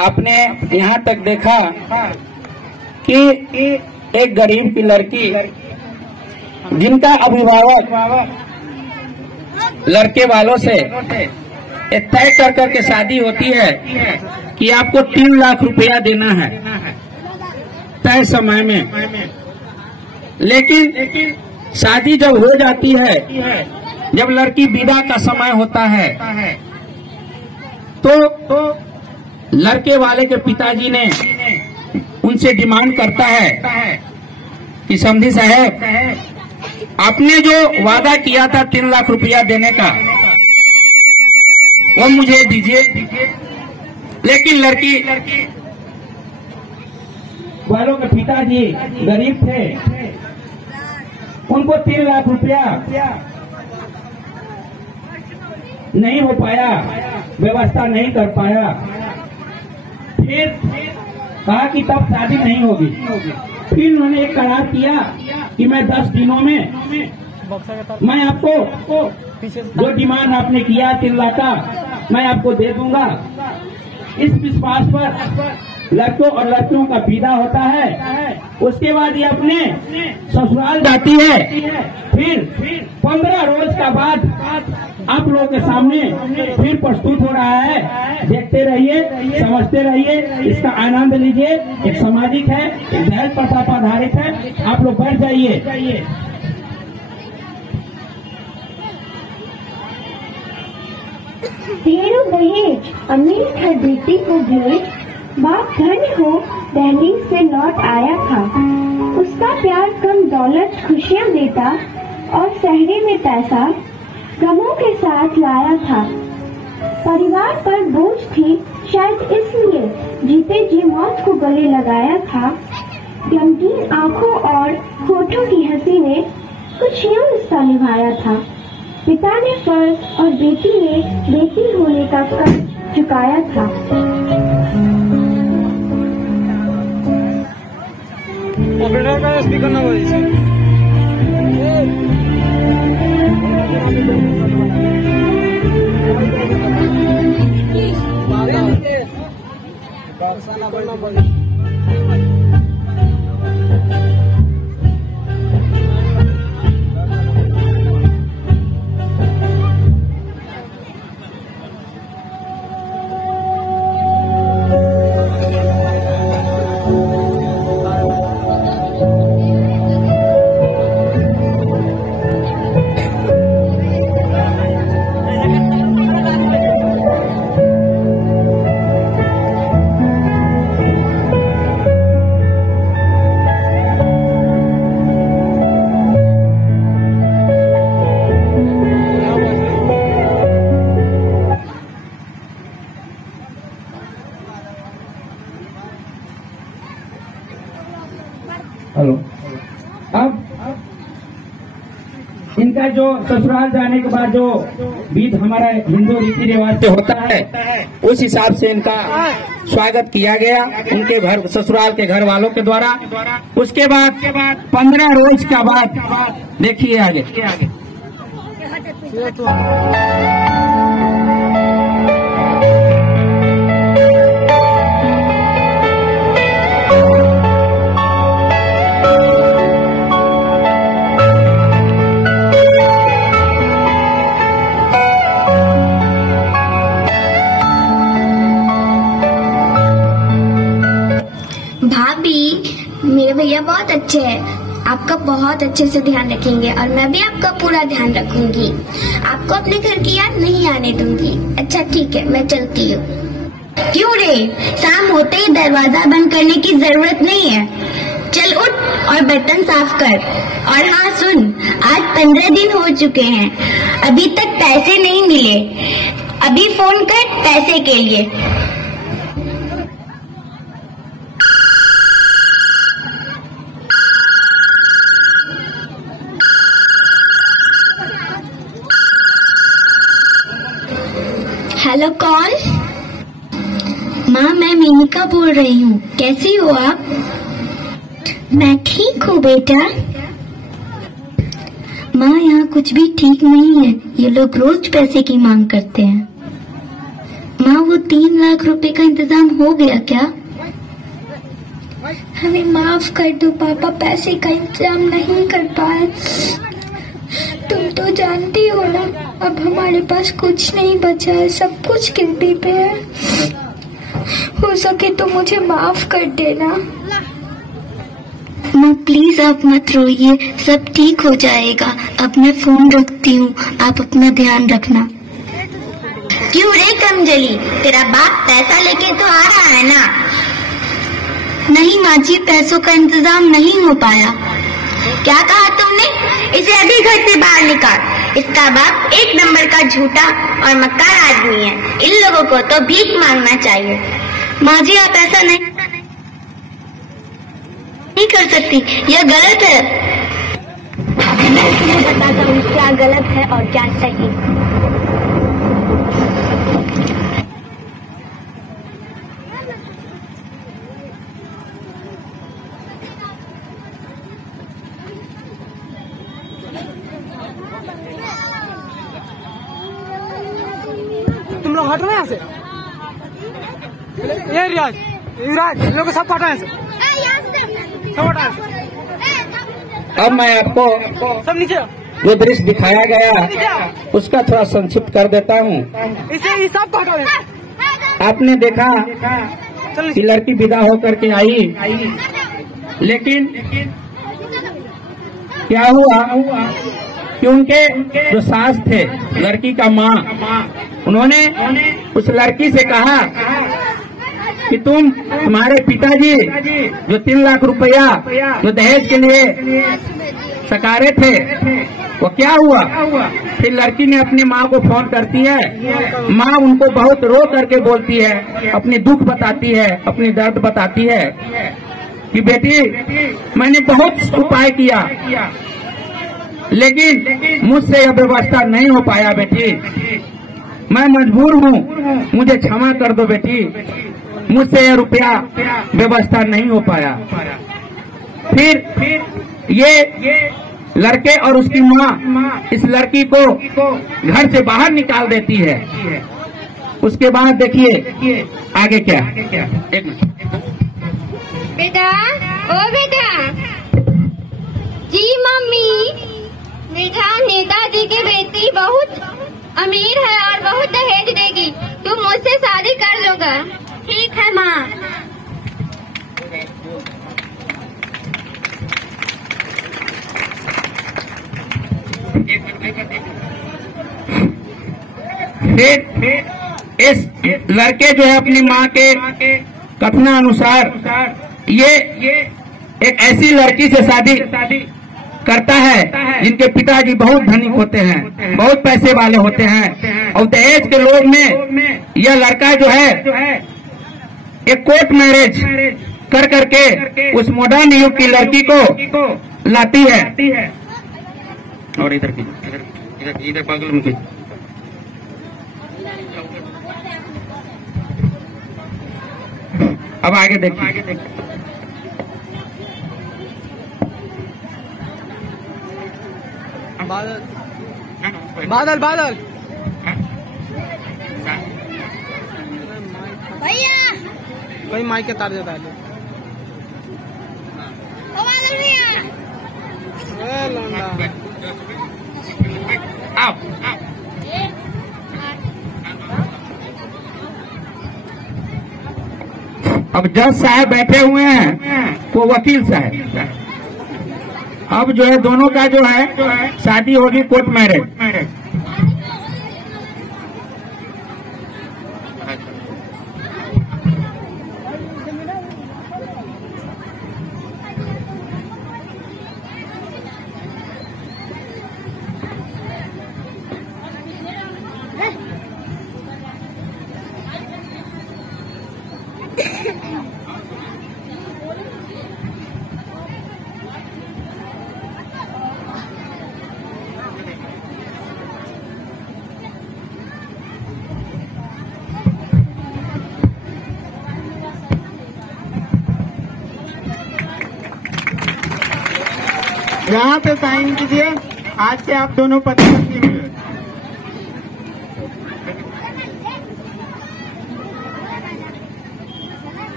आपने यहाँ तक देखा कि एक गरीब की लड़की जिनका अभिभावक लड़के वालों से तय कर करके शादी होती है कि आपको 3 लाख रुपया देना है तय समय में, लेकिन शादी जब हो जाती है, जब लड़की विदा का समय होता है, तो लड़के वाले के पिताजी ने उनसे डिमांड करता है कि समधी साहब, आपने जो वादा किया था 3 लाख रुपया देने का वो मुझे दीजिए। लेकिन लड़की वालों के पिताजी गरीब थे, उनको 3 लाख रुपया नहीं हो पाया, व्यवस्था नहीं कर पाया। फिर कहा कि तब शादी नहीं होगी। फिर उन्होंने एक करार किया कि मैं 10 दिनों में मैं आपको जो डिमांड आपने किया 3 लाख का, मैं आपको दे दूंगा। इस विश्वास पर लड़कों और लड़कियों का विदा होता है। उसके बाद ये अपने ससुराल जाती है। फिर 15 रोज का बाद आप लोगों के सामने फिर प्रस्तुत हो रहा है। देखते रहिए, समझते रहिए, इसका आनंद लीजिए। एक सामाजिक है, दहेज प्रथा पर आधारित है। आप लोग बढ़ जाइए। धेनु दहेज अमीर था बेटी को भेज, बाप धन्य हो दहलीज से लौट आया था। उसका प्यार कम दौलत खुशियाँ देता और सहरे में पैसा गमों के साथ लाया था। परिवार पर बोझ थी शायद इसलिए जीते जी मौत को गले लगाया था। गमगीन आंखों और होठों की हंसी ने कुछ यूं रिश्ता निभाया था। पिता ने फर्ज और बेटी ने बेटी होने का कर्ज चुकाया था। ऑपरेटर का स्पीकर ना बोलिए। हेलो। अब इनका जो ससुराल जाने के बाद जो विध हमारा हिंदू रीति रिवाज से होता है, उस हिसाब से इनका स्वागत किया गया उनके घर, ससुराल के घर वालों के द्वारा। उसके बाद 15 रोज का बाद देखिए आगे। मेरे भैया बहुत अच्छे हैं, आपका बहुत अच्छे से ध्यान रखेंगे और मैं भी आपका पूरा ध्यान रखूंगी। आपको अपने घर की याद नहीं आने दूंगी। अच्छा ठीक है, मैं चलती हूँ। क्यों रे, शाम होते ही दरवाजा बंद करने की जरूरत नहीं है। चल उठ और बर्तन साफ कर। और हाँ सुन, आज 15 दिन हो चुके हैं, अभी तक पैसे नहीं मिले। अभी फोन कर पैसे के लिए। हेलो कौन? माँ मैं मेनिका बोल रही हूँ, कैसी हो आप? मैं ठीक हूँ बेटा। माँ यहाँ कुछ भी ठीक नहीं है, ये लोग रोज पैसे की मांग करते हैं। माँ, वो 3 लाख रुपए का इंतजाम हो गया क्या? हमें माफ कर दो पापा, पैसे का इंतजाम नहीं कर पाए। तुम तो जानती हो ना, अब हमारे पास कुछ नहीं बचा है, सब कुछ गिरवी पे है। हो सके तो मुझे माफ कर देना। माँ प्लीज आप मत रोइए, सब ठीक हो जाएगा। अब मैं फोन रखती हूँ, आप अपना ध्यान रखना। क्यों रे कमजली, तेरा बाप पैसा लेके तो आ रहा है ना? नहीं माँ जी, पैसों का इंतजाम नहीं हो पाया। क्या कहा तुमने? इसे अभी घर से बाहर निकाल। इसका बाप 1 नंबर का झूठा और मक्कार आदमी है। इन लोगों को तो भीख मांगना चाहिए। माँ जी आप ऐसा नहीं कर सकती, यह गलत है। मैं तुम्हें बताता हूँ क्या गलत है और क्या सही। तुम लोग हटो यहाँ से। ये रियाज, युवराज, इन लोग को सब हटाओ यहाँ से, सब हटाओ यहाँ से। अब मैं आपको सब नीचे जो दृश्य दिखाया गया उसका थोड़ा संक्षिप्त कर देता हूँ। इसे सब हटाओ यहाँ से। आपने देखा चलो कि लड़की विदा होकर के आई, लेकिन क्या हुआ कि उनके जो सास थे, लड़की का माँ, उन्होंने उस लड़की से कहा कि तुम्हारे पिताजी जो 3 लाख रुपया जो दहेज के लिए सकारे थे, वो क्या हुआ? फिर लड़की ने अपनी माँ को फोन करती है। माँ उनको बहुत रो करके बोलती है, अपनी दुख बताती है, अपनी दर्द बताती है कि बेटी मैंने बहुत उपाय किया, लेकिन मुझसे यह व्यवस्था नहीं हो पाया बेटी। मैं मजबूर हूँ, मुझे क्षमा कर दो बेटी, मुझसे यह रुपया व्यवस्था नहीं हो पाया। फिर ये लड़के और उसकी माँ इस लड़की को घर से बाहर निकाल देती है। उसके बाद देखिए आगे क्या। एक मिनट बेटा, ओ बेटा। जी मम्मी। बेटा, नेताजी की बेटी बहुत अमीर है और बहुत दहेज देगी, तुम मुझसे शादी कर लोगा? ठीक है माँ। फिर इस लड़के जो है अपनी माँ के कथनानुसार ये एक ऐसी लड़की से शादी करता है जिनके पिताजी बहुत धनिक होते हैं, बहुत पैसे वाले होते हैं, और दहेज के लोभ में यह लड़का जो है एक कोर्ट मैरिज कर करके उस मॉडर्न युग की लड़की को लाती है। और इधर बगल में अब आगे देखिए। बादल बादल भैया, कोई माइक के तार देता है। ओ बादल भैया। आओ। अब जज साहब बैठे हुए हैं, वो वकील साहब। अब जो है दोनों का जो है शादी होगी कोर्ट मैरिज। यहाँ पे साइन कीजिए। आज से आप दोनों पति पत्नी हुए।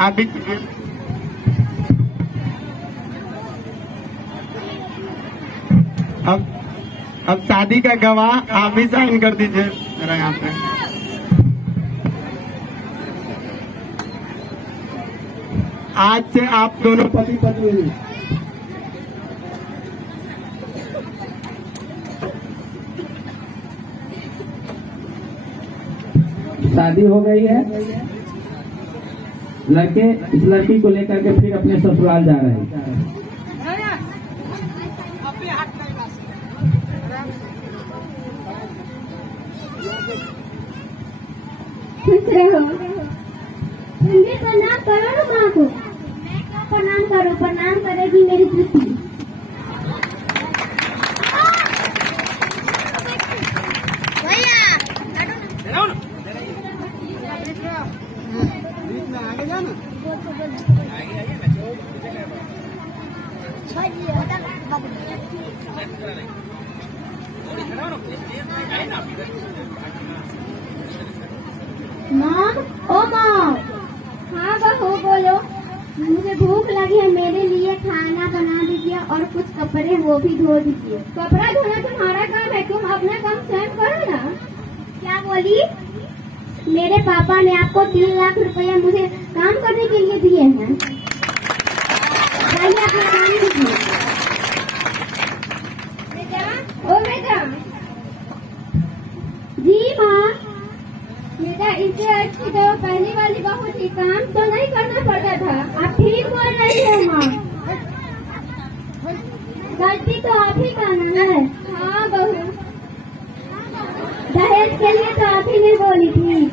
आप भी कीजिए। अब शादी का गवाह आप भी साइन कर दीजिए मेरा यहाँ पे। आज से आप दोनों पति पत्नी हैं। शादी हो गई है। लड़के इस लड़की को लेकर के फिर अपने ससुराल जा रहे हैं। खुश रहो। मुझे प्रणाम करो ना माँ को। मैं क्यों प्रणाम करूँ? प्रणाम करेगी मेरी दृष्टि। मॉम, ओ मॉम। हाँ बहू बोलो। मुझे भूख लगी है, मेरे लिए खाना बना दीजिए और कुछ कपड़े वो भी धो दीजिए। कपड़ा धोना तुम्हारा काम है, तुम अपना काम स्वयं करो ना। क्या बोली? मेरे पापा ने आपको 3 लाख रुपया मुझे काम करने के लिए दिए हैं। जाइए अपना काम कीजिए। बेटा, ओ बेटा। जी माँ। बेटा इससे अच्छी तो पहली वाली बहू थी, काम तो नहीं करना पड़ता था। आप ठीक बोल रही हो माँ। गलती तो आप ही का ना है। हाँ बहू, दहेज के लिए तो आप ही ने बोली थी।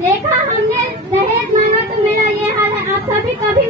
देखा, हमने दहेज मांगा तो मेरा ये हाल है। आप सभी कभी